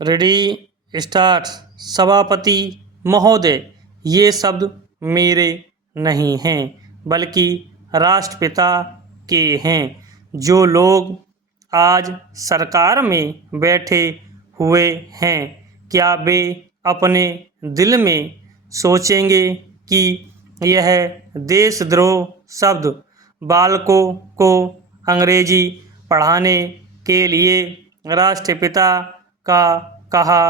Ready start. सभापति महोदय, ये शब्द मेरे नहीं हैं बल्कि राष्ट्रपिता के हैं। जो लोग आज सरकार में बैठे हुए हैं, क्या वे अपने दिल में सोचेंगे कि यह देशद्रोह शब्द बालकों को अंग्रेजी पढ़ाने के लिए राष्ट्रपिता का कहा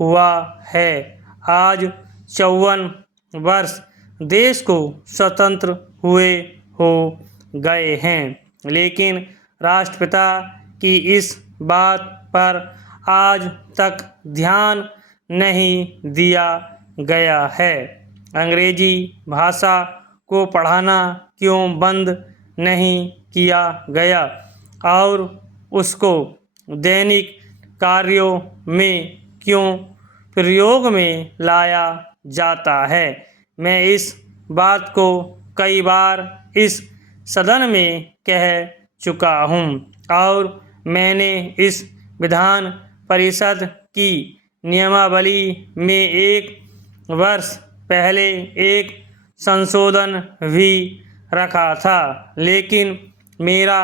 हुआ है? आज 54 वर्ष देश को स्वतंत्र हुए हो गए हैं, लेकिन राष्ट्रपिता की इस बात पर आज तक ध्यान नहीं दिया गया है। अंग्रेजी भाषा को पढ़ाना क्यों बंद नहीं किया गया और उसको दैनिक कार्यों में क्यों प्रयोग में लाया जाता है? मैं इस बात को कई बार इस सदन में कह चुका हूँ और मैंने इस विधान परिषद की नियमावली में एक वर्ष पहले एक संशोधन भी रखा था, लेकिन मेरा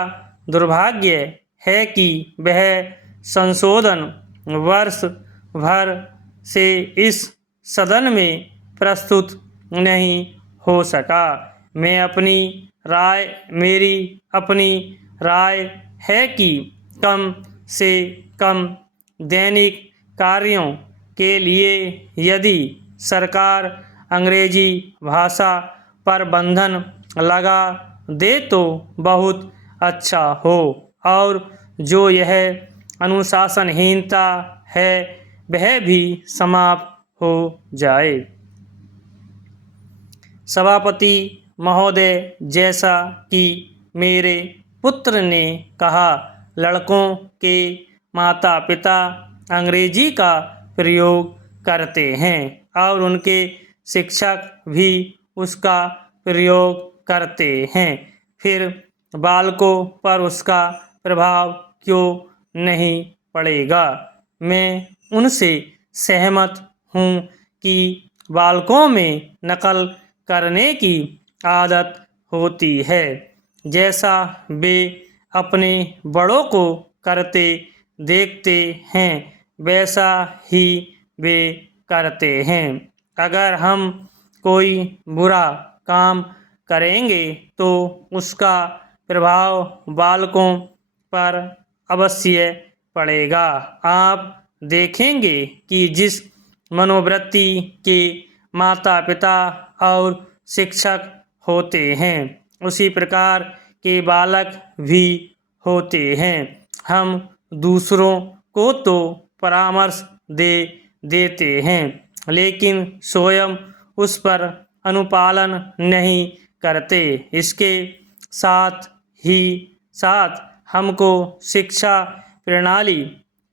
दुर्भाग्य है कि वह संशोधन वर्ष भर से इस सदन में प्रस्तुत नहीं हो सका। मेरी अपनी राय है कि कम से कम दैनिक कार्यों के लिए यदि सरकार अंग्रेजी भाषा पर बंधन लगा दे तो बहुत अच्छा हो और जो यह अनुशासनहीनता है वह भी समाप्त हो जाए। सभापति महोदय, जैसा कि मेरे पुत्र ने कहा, लड़कों के माता पिता अंग्रेजी का प्रयोग करते हैं और उनके शिक्षक भी उसका प्रयोग करते हैं, फिर बालकों पर उसका प्रभाव क्यों नहीं पड़ेगा? मैं उनसे सहमत हूँ कि बालकों में नकल करने की आदत होती है, जैसा वे अपने बड़ों को करते देखते हैं वैसा ही वे करते हैं। अगर हम कोई बुरा काम करेंगे तो उसका प्रभाव बालकों पर अवश्य पड़ेगा। आप देखेंगे कि जिस मनोवृत्ति के माता पिता और शिक्षक होते हैं, उसी प्रकार के बालक भी होते हैं। हम दूसरों को तो परामर्श दे देते हैं, लेकिन स्वयं उस पर अनुपालन नहीं करते। इसके साथ ही साथ हमको शिक्षा प्रणाली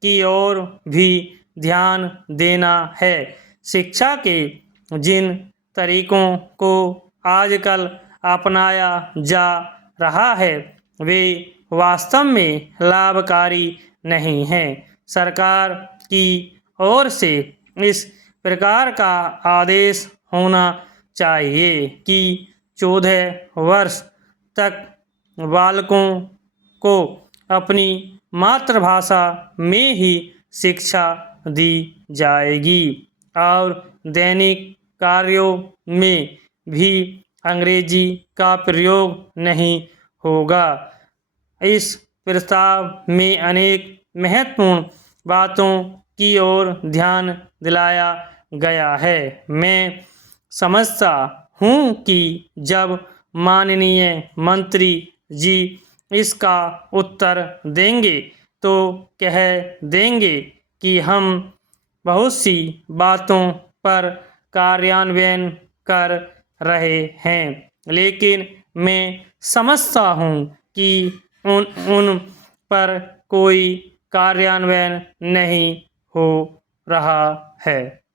की ओर भी ध्यान देना है। शिक्षा के जिन तरीकों को आजकल अपनाया जा रहा है वे वास्तव में लाभकारी नहीं हैं। सरकार की ओर से इस प्रकार का आदेश होना चाहिए कि 14 वर्ष तक बालकों को अपनी मातृभाषा में ही शिक्षा दी जाएगी और दैनिक कार्यों में भी अंग्रेजी का प्रयोग नहीं होगा। इस प्रस्ताव में अनेक महत्वपूर्ण बातों की ओर ध्यान दिलाया गया है। मैं समझता हूँ कि जब माननीय मंत्री जी इसका उत्तर देंगे तो कह देंगे कि हम बहुत सी बातों पर कार्यान्वयन कर रहे हैं, लेकिन मैं समझता हूँ कि उन पर कोई कार्यान्वयन नहीं हो रहा है।